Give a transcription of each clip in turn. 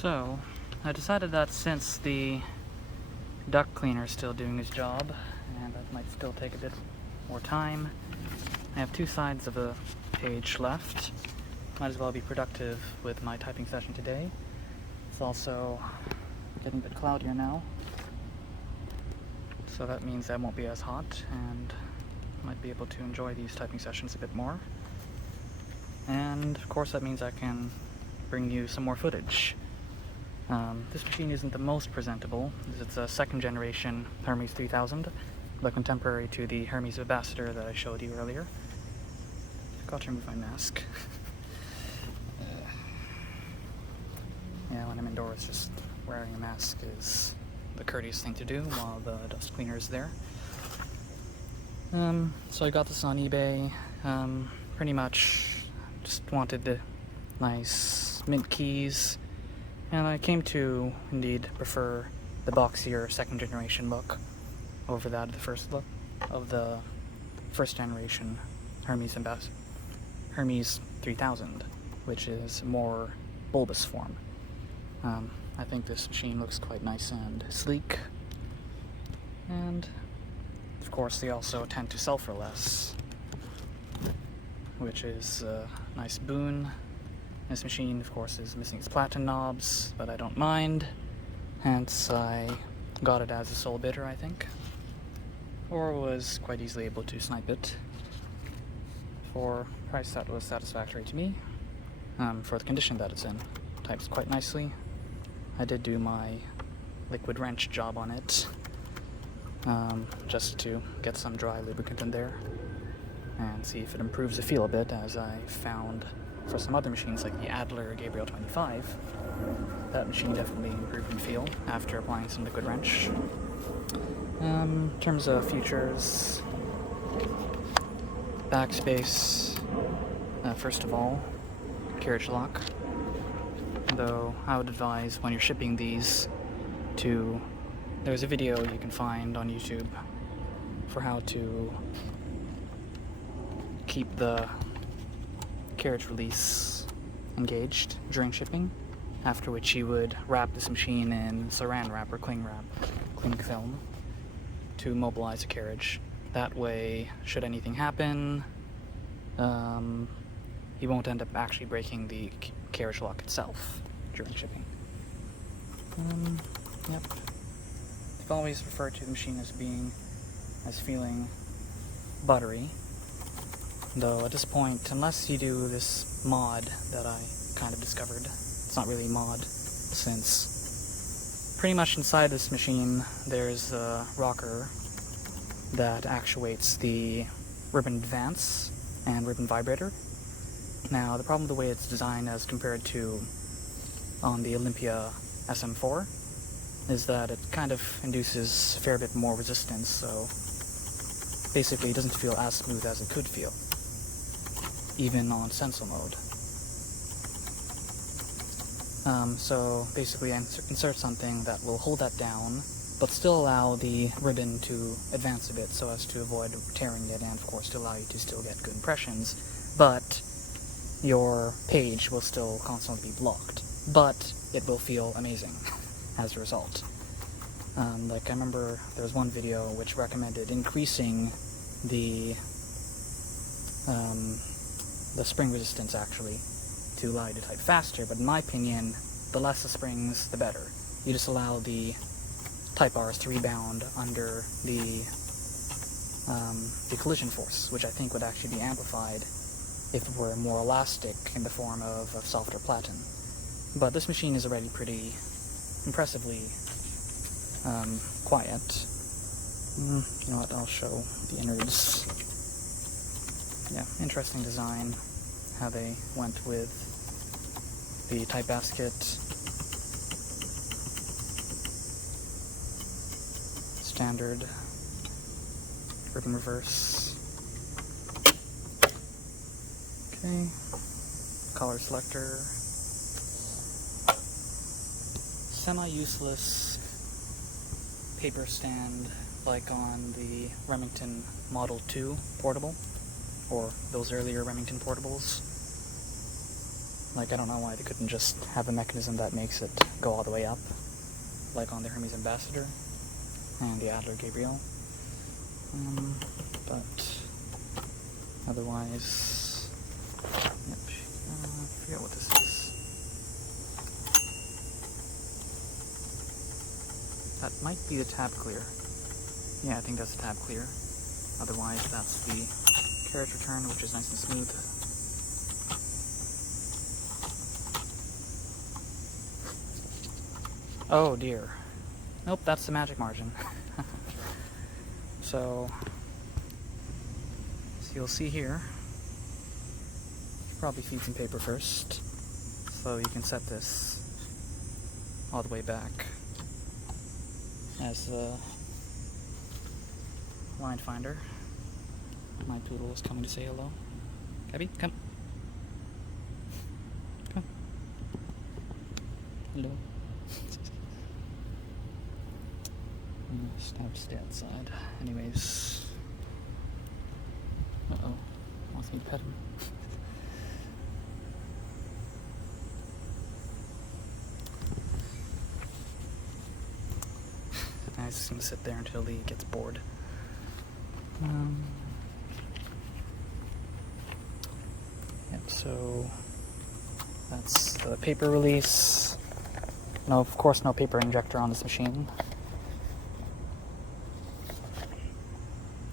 So, I decided that since the duct cleaner is still doing his job, and that might still take a bit more time, I have two sides of a page left. Might as well be productive with my typing session today. It's also getting a bit cloudier now, so that means I won't be as hot and might be able to enjoy these typing sessions a bit more. And of course that means I can bring you some more footage. This machine isn't the most presentable. It's a second generation Hermes 3000, the contemporary to the Hermes Ambassador that I showed you earlier. Forgot to remove my mask. Yeah, when I'm indoors, just wearing a mask is the courteous thing to do while the dust cleaner is there. So I got this on eBay. Pretty much just wanted the nice mint keys, and I came to indeed prefer the boxier second generation look over that of the first look of the first generation Hermes 3000, which is more bulbous form. I think this machine looks quite nice and sleek, and of course they also tend to sell for less, which is a nice boon. This machine, of course, is missing its platen knobs, but I don't mind, hence I got it as a sole bidder, I think, or was quite easily able to snipe it for a price that was satisfactory to me, for the condition that it's in. Types quite nicely. I did do my liquid wrench job on it, just to get some dry lubricant in there and see if it improves the feel a bit, as I found for some other machines like the Adler Gabriele 25. That machine definitely improved in feel after applying some liquid wrench. In terms of features, Backspace, first of all, carriage lock, though I would advise when you're shipping these to, there's a video you can find on YouTube for how to keep the carriage release engaged during shipping, after which you would wrap this machine in saran wrap or cling film to mobilize the carriage. That way, should anything happen, you won't end up actually breaking the carriage lock itself during shipping. Yep. I've always referred to the machine as feeling buttery, though at this point, unless you do this mod that I kind of discovered, it's not really a mod, since pretty much inside this machine there's a rocker that actuates the ribbon advance and ribbon vibrator. Now, the problem with the way it's designed as compared to on the Olympia SM-4 is that it kind of induces a fair bit more resistance, so basically it doesn't feel as smooth as it could feel, even on stencil mode. So basically I insert something that will hold that down, but still allow the ribbon to advance a bit so as to avoid tearing it, and of course to allow you to still get good impressions, but your page will still constantly be blocked, but it will feel amazing as a result. Like I remember there was one video which recommended increasing the spring resistance actually to allow you to type faster, but in my opinion, the less the springs, the better. You just allow the type bars to rebound under the collision force, which I think would actually be amplified if it were more elastic in the form of a softer platen. But this machine is already pretty impressively quiet. You know what, I'll show the innards. Yeah, interesting design, how they went with the type basket. Standard ribbon reverse. Okay, color selector. Semi-useless paper stand like on the Remington Model 2 Portable, or those earlier Remington Portables. Like, I don't know why they couldn't just have a mechanism that makes it go all the way up, like on the Hermes Ambassador and the Adler Gabriele. But otherwise, yep. I forget what this is. That might be the tab clear. Yeah, I think that's the tab clear. Otherwise, that's the carriage return, which is nice and smooth. Oh dear. Nope, that's the magic margin. So you'll see here, probably feed some paper first, so you can set this all the way back as the line finder. My Poodle is coming to say hello. Gabby, come. Come. Hello. Just have to stay outside. Anyways. Uh-oh. Wants me to pet him. I'm just gonna sit there until he gets bored. Yep, so that's the paper release. No, of course, no paper injector on this machine.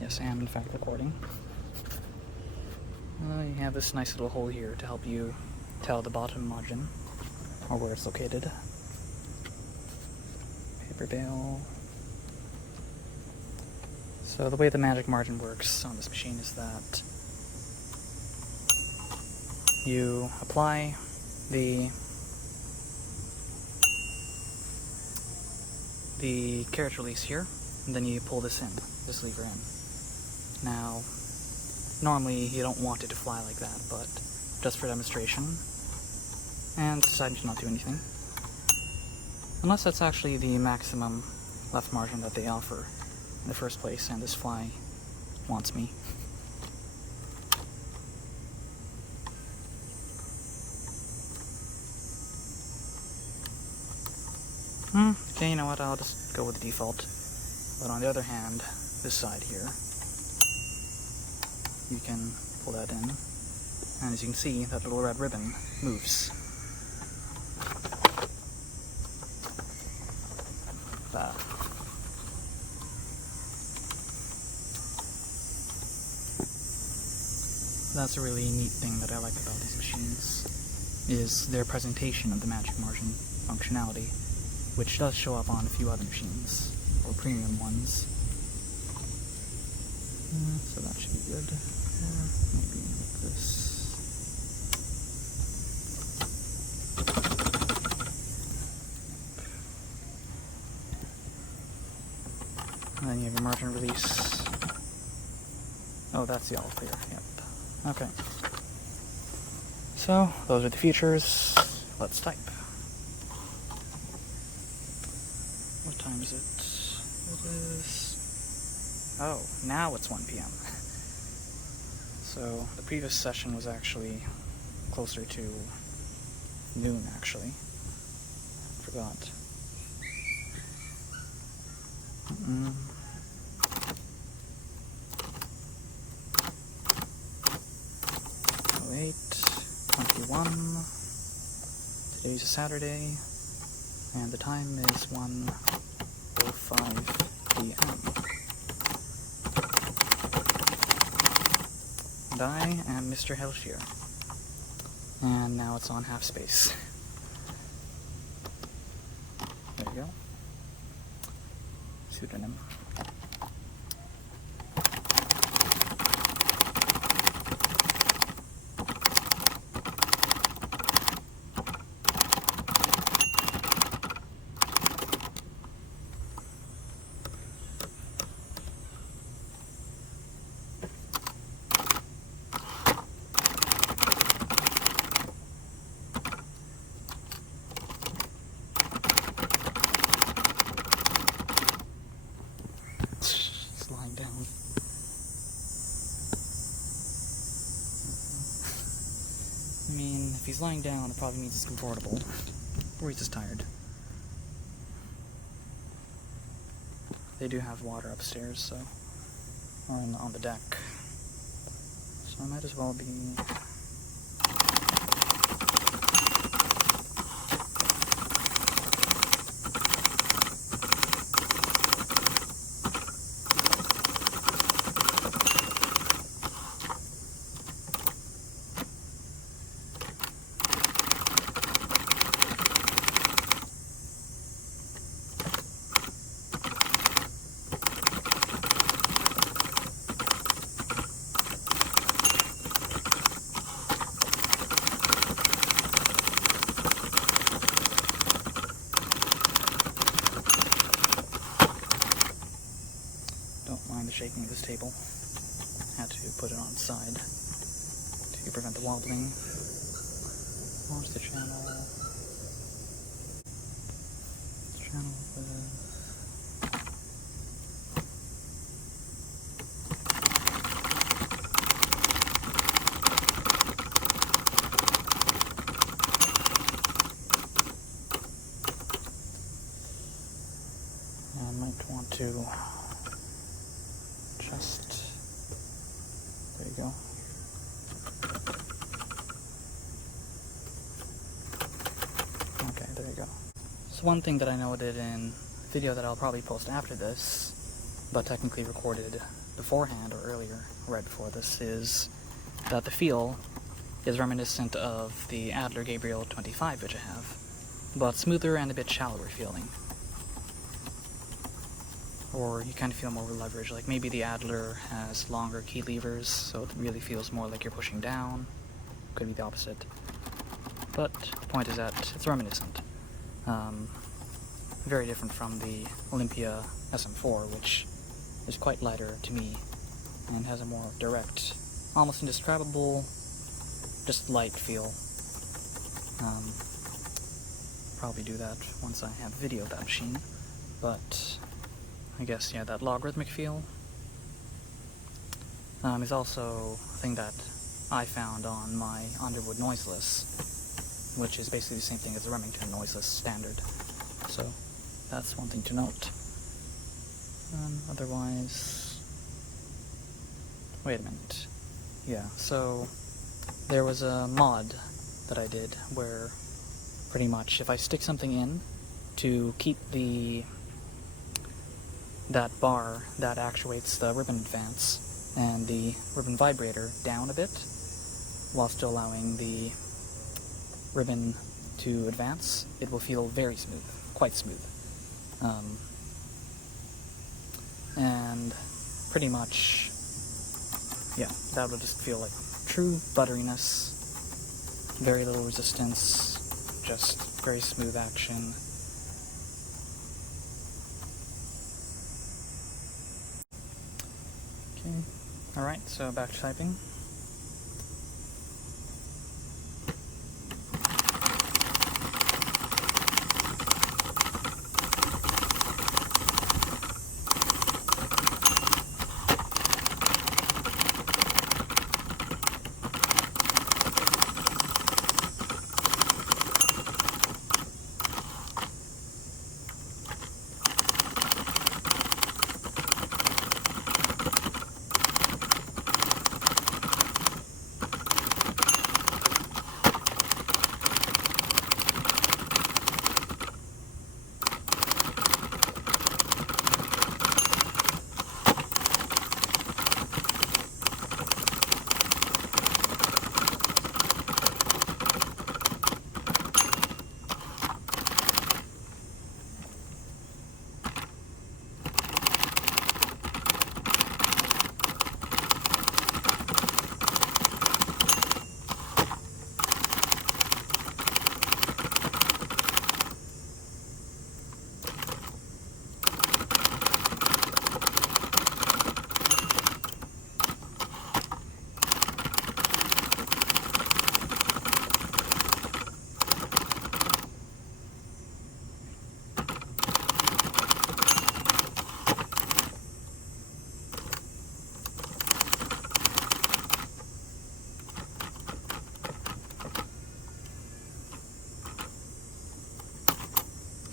Yes, I am in fact recording. You have this nice little hole here to help you tell the bottom margin, or where it's located. Paper bail. So the way the magic margin works on this machine is that you apply the carriage release here, and then you pull this in, this lever in. Now, normally you don't want it to fly like that, but just for demonstration, and deciding to not do anything. Unless that's actually the maximum left margin that they offer in the first place, and this fly wants me. Okay, you know what, I'll just go with the default. But on the other hand, this side here, you can pull that in, and as you can see, that little red ribbon moves. That's a really neat thing that I like about these machines, is their presentation of the magic margin functionality, which does show up on a few other machines, or premium ones. So that should be good. Or maybe like this. And then you have your margin release. Oh, that's the all clear, yep. Okay. So, those are the features. Let's type. What time is it? It is... Oh, now it's 1 p.m. So, the previous session was actually closer to noon, actually. Forgot. Oh, 8:21. Today's a Saturday, and the time is 1:05 p.m. And I am Mr. Hellshear. And now it's on half space. There you go. Pseudonym. I mean, if he's lying down, it probably means it's comfortable. Or he's just tired. They do have water upstairs, so... or on the deck. So I might as well be... shaking of this table. Had to put it on its side to prevent the wobbling. Where's the channel? Channel with... I might want to just, there you go. Okay, there you go. So one thing that I noted in a video that I'll probably post after this, but technically recorded beforehand or earlier, right before this, is that the feel is reminiscent of the Adler Gabriele 25, which I have, but smoother and a bit shallower feeling. Or you kind of feel more leverage, like maybe the Adler has longer key levers, so it really feels more like you're pushing down. Could be the opposite. But the point is that it's reminiscent. Very different from the Olympia SM-4, which is quite lighter to me, and has a more direct, almost indescribable, just light feel. Probably do that once I have video of that machine, but I guess, yeah, that logarithmic feel is also a thing that I found on my Underwood Noiseless, which is basically the same thing as the Remington Noiseless standard. So that's one thing to note. Otherwise, wait a minute. Yeah, so there was a mod that I did where pretty much if I stick something in to keep that bar that actuates the ribbon advance and the ribbon vibrator down a bit while still allowing the ribbon to advance, it will feel very smooth, quite smooth. And pretty much, yeah, that will just feel like true butteriness, very little resistance, just very smooth action. Okay, alright, so back to typing.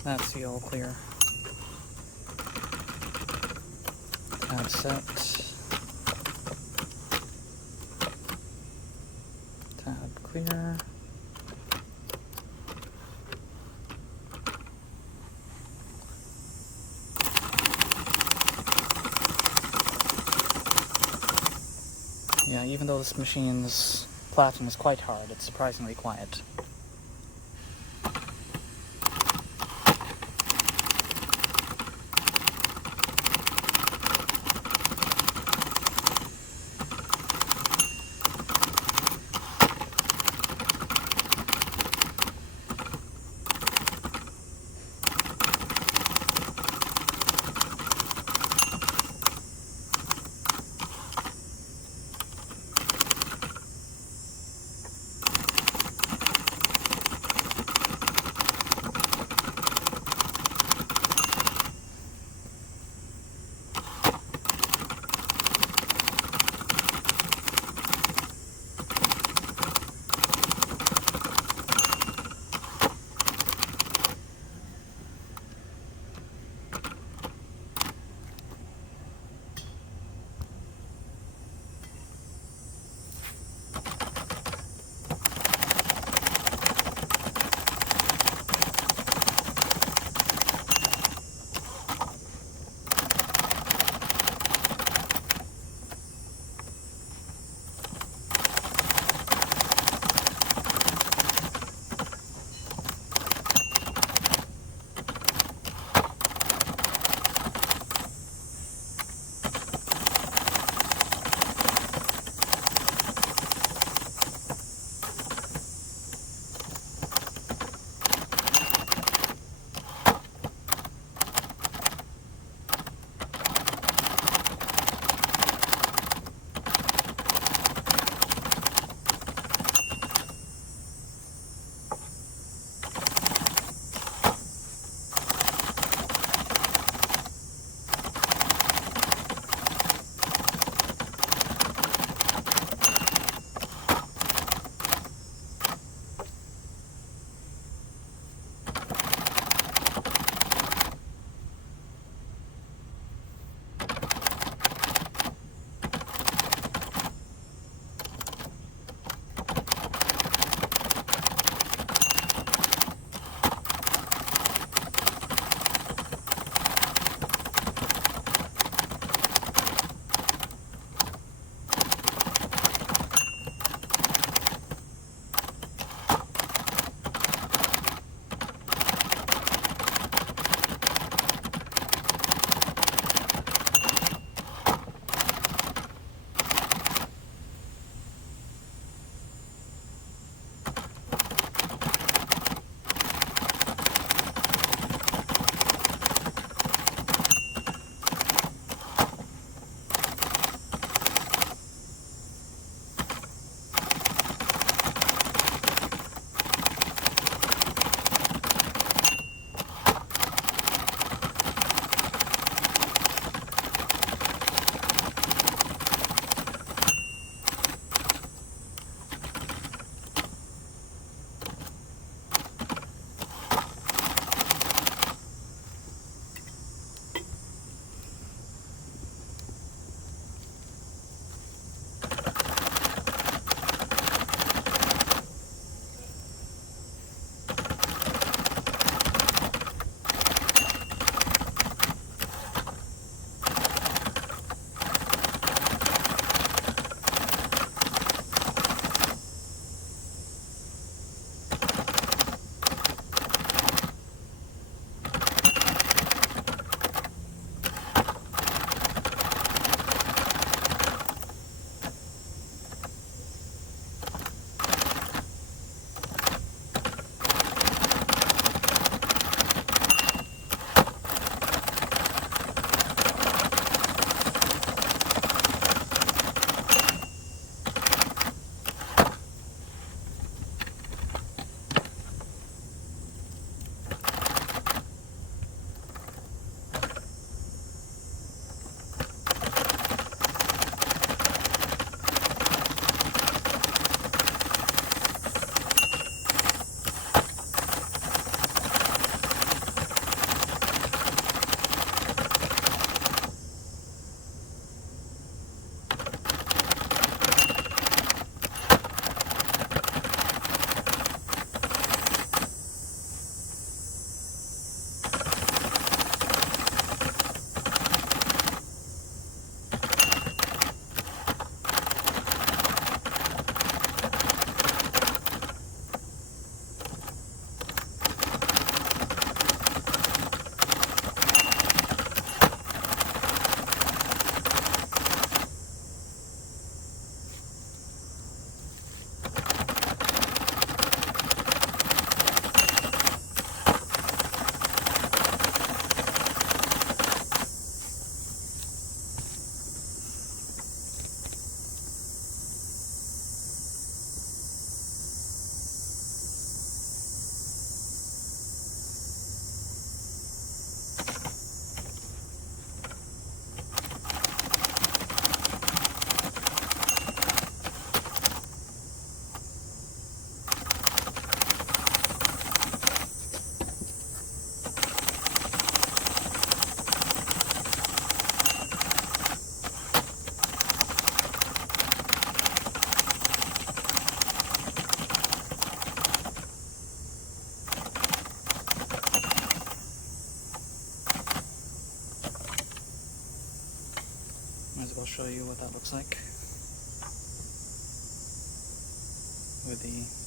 That's the all clear. Tab set. Tab clear. Yeah, even though this machine's plating is quite hard, it's surprisingly quiet.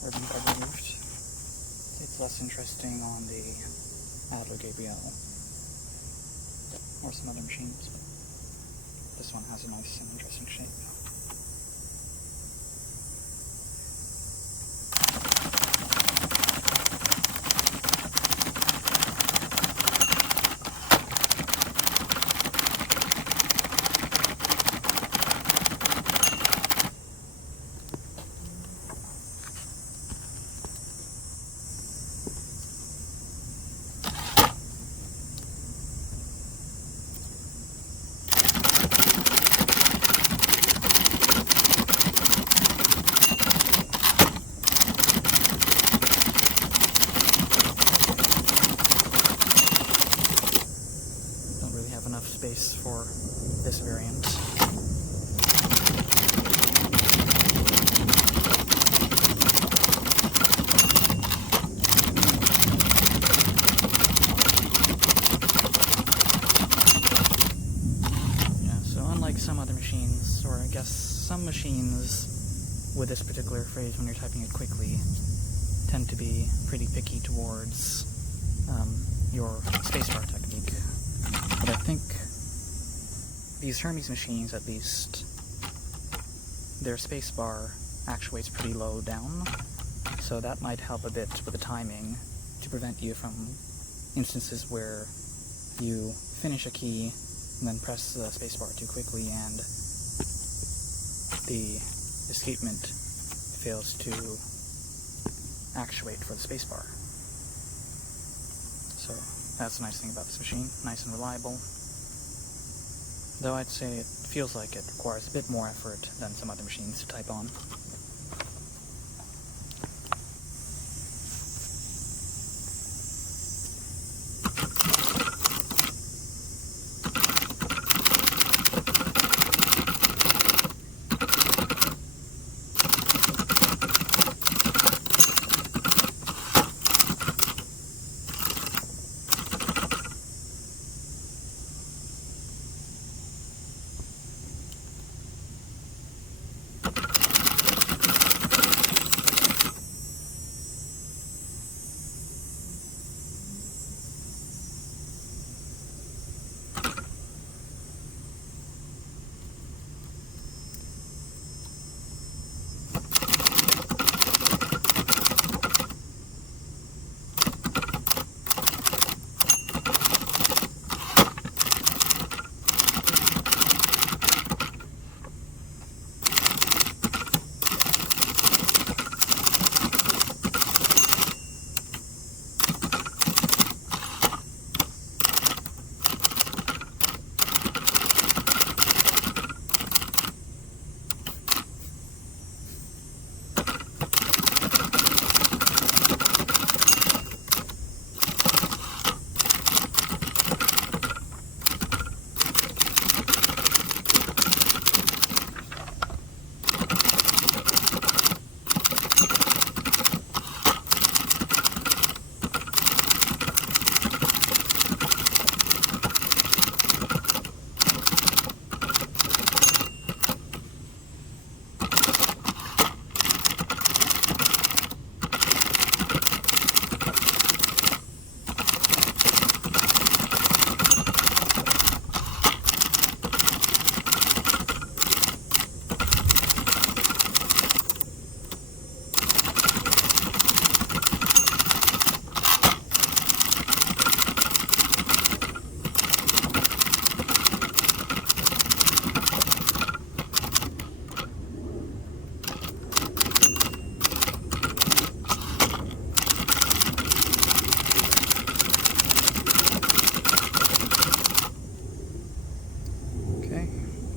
ribbon that I removed. It's less interesting on the Adler Gabriele or some other machines, but this one has a nice and interesting shape. Space for this variant. Yeah, so unlike some other machines, or I guess some machines with this particular phrase when you're typing it quickly, tend to be pretty picky towards your spacebar technique. But I think these Hermes machines, at least, their spacebar actuates pretty low down, so that might help a bit with the timing to prevent you from instances where you finish a key and then press the spacebar too quickly and the escapement fails to actuate for the spacebar. So that's the nice thing about this machine, nice and reliable. Though I'd say it feels like it requires a bit more effort than some other machines to type on.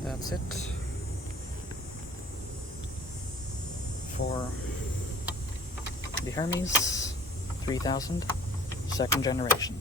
That's it for the Hermes 3000 second generation.